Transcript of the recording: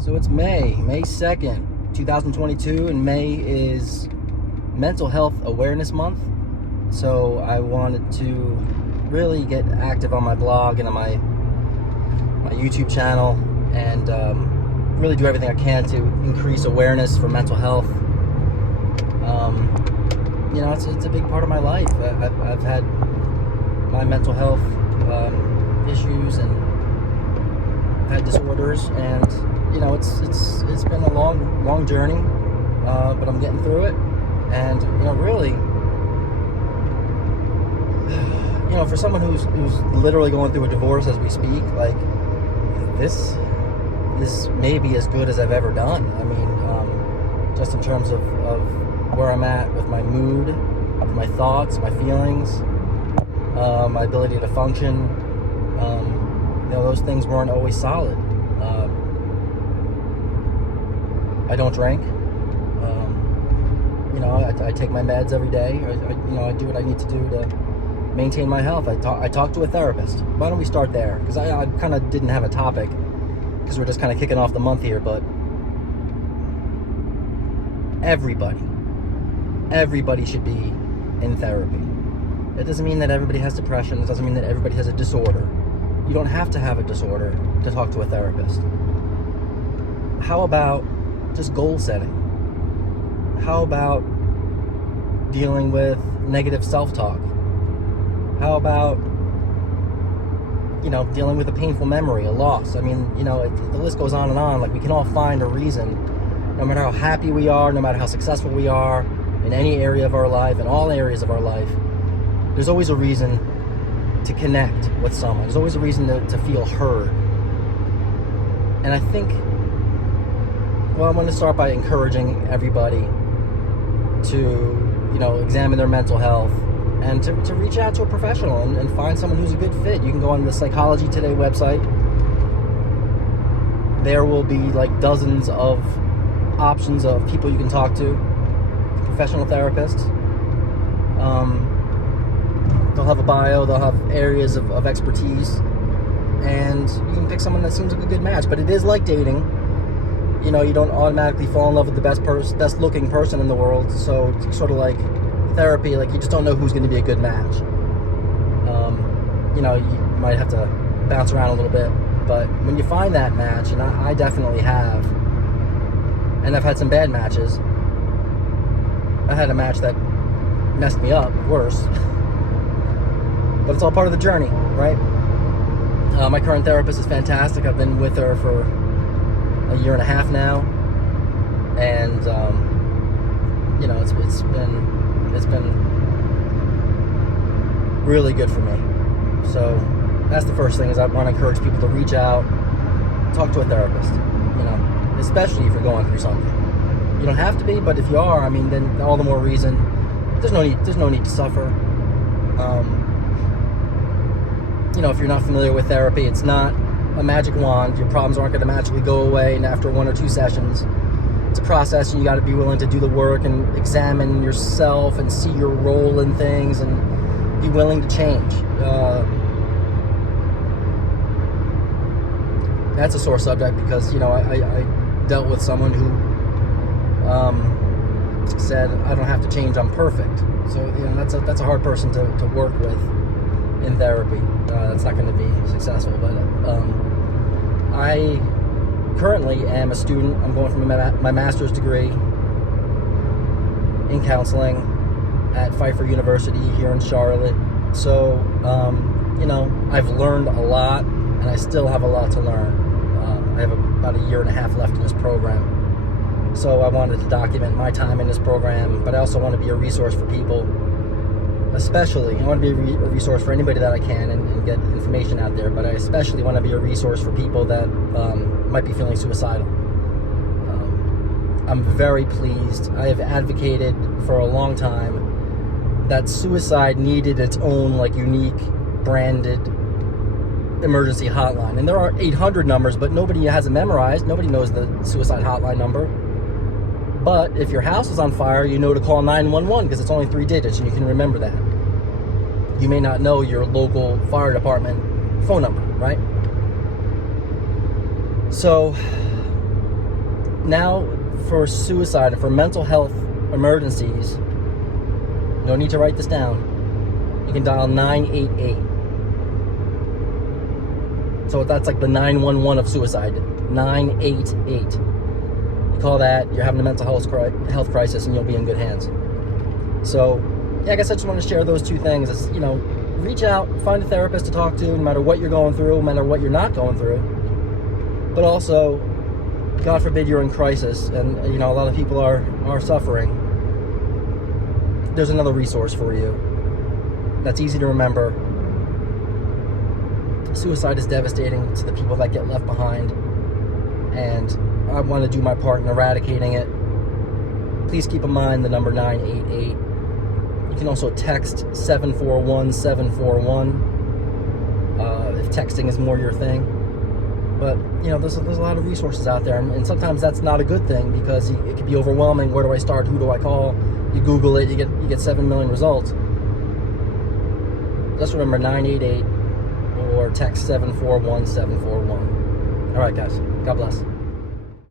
So it's May 2nd, 2022, and May is Mental Health Awareness Month. So I wanted to really get active on my blog and on my YouTube channel and really do everything I can to increase awareness for mental health. It's a big part of my life. I've had my mental health issues and had disorders, and it's been a long journey, but I'm getting through it. And really, for someone who's literally going through a divorce as we speak, like, this is maybe as good as I've ever done. I mean, just in terms of where I'm at with my mood, with my thoughts, my feelings, my ability to function. Those things weren't always solid. I don't drink. I take my meds every day. I do what I need to do to maintain my health. I talk to a therapist. Why don't we start there? Because I kind of didn't have a topic, because we're just kind of kicking off the month here. But everybody should be in therapy. It doesn't mean that everybody has depression. It doesn't mean that everybody has a disorder. You don't have to have a disorder to talk to a therapist. How about just goal setting? How about dealing with negative self-talk? How about, dealing with a painful memory, a loss? I mean, the list goes on and on. Like, we can all find a reason, no matter how happy we are, no matter how successful we are, in any area of our life, in all areas of our life, there's always a reason to connect with someone. There's always a reason to feel heard. And I think, I'm going to start by encouraging everybody to, examine their mental health and to reach out to a professional and find someone who's a good fit. You can go on the Psychology Today website. There will be like dozens of options of people you can talk to, professional therapists. They'll have a bio, they'll have areas of expertise, and you can pick someone that seems like a good match. But it is like dating. You don't automatically fall in love with the best looking person in the world. So it's sort of like therapy, like, you just don't know who's going to be a good match. You might have to bounce around a little bit, but when you find that match, and I definitely have, and I've had some bad matches. I had a match that messed me up worse. But it's all part of the journey, right? My current therapist is fantastic. I've been with her for a year and a half now, and it's been really good for me. So that's the first thing, is I want to encourage people to reach out, talk to a therapist. Especially if you're going through something. You don't have to be, but if you are, I mean, then all the more reason. There's no need to suffer. If you're not familiar with therapy, it's not a magic wand. Your problems aren't going to magically go away and after 1 or 2 sessions. It's a process, and you got to be willing to do the work and examine yourself and see your role in things and be willing to change. That's a sore subject because, I dealt with someone who said, I don't have to change, I'm perfect. So, that's a hard person to work with in therapy. That's not going to be successful. But I currently am a student. I'm going for my master's degree in counseling at Pfeiffer University here in Charlotte. So, I've learned a lot, and I still have a lot to learn. I have about a year and a half left in this program. So I wanted to document my time in this program, but I also want to be a resource for people. Especially, I want to be a resource for anybody that I can and get information out there, but I especially want to be a resource for people that might be feeling suicidal. I'm very pleased. I have advocated for a long time that suicide needed its own, unique, branded emergency hotline. And there are 800 numbers, but nobody has it memorized. Nobody knows the suicide hotline number. But if your house is on fire, you know to call 911 because it's only 3 digits and you can remember that. You may not know your local fire department phone number, right? So now for suicide and for mental health emergencies, you don't need to write this down. You can dial 988. So that's like the 911 of suicide. 988. You call that, you're having a mental health crisis, and you'll be in good hands. So, yeah, I guess I just want to share those two things. It's, you know, reach out, find a therapist to talk to, no matter what you're going through, no matter what you're not going through. But also, God forbid you're in crisis, and, you know, a lot of people are suffering. There's another resource for you that's easy to remember. Suicide is devastating to the people that get left behind, and I want to do my part in eradicating it. Please keep in mind the number 988. You can also text 741-741 if texting is more your thing. But, you know, there's a lot of resources out there, and sometimes that's not a good thing, because it can be overwhelming. Where do I start? Who do I call? You Google it, you get 7 million results. Just remember 988 or text 741-741. All right, guys. God bless.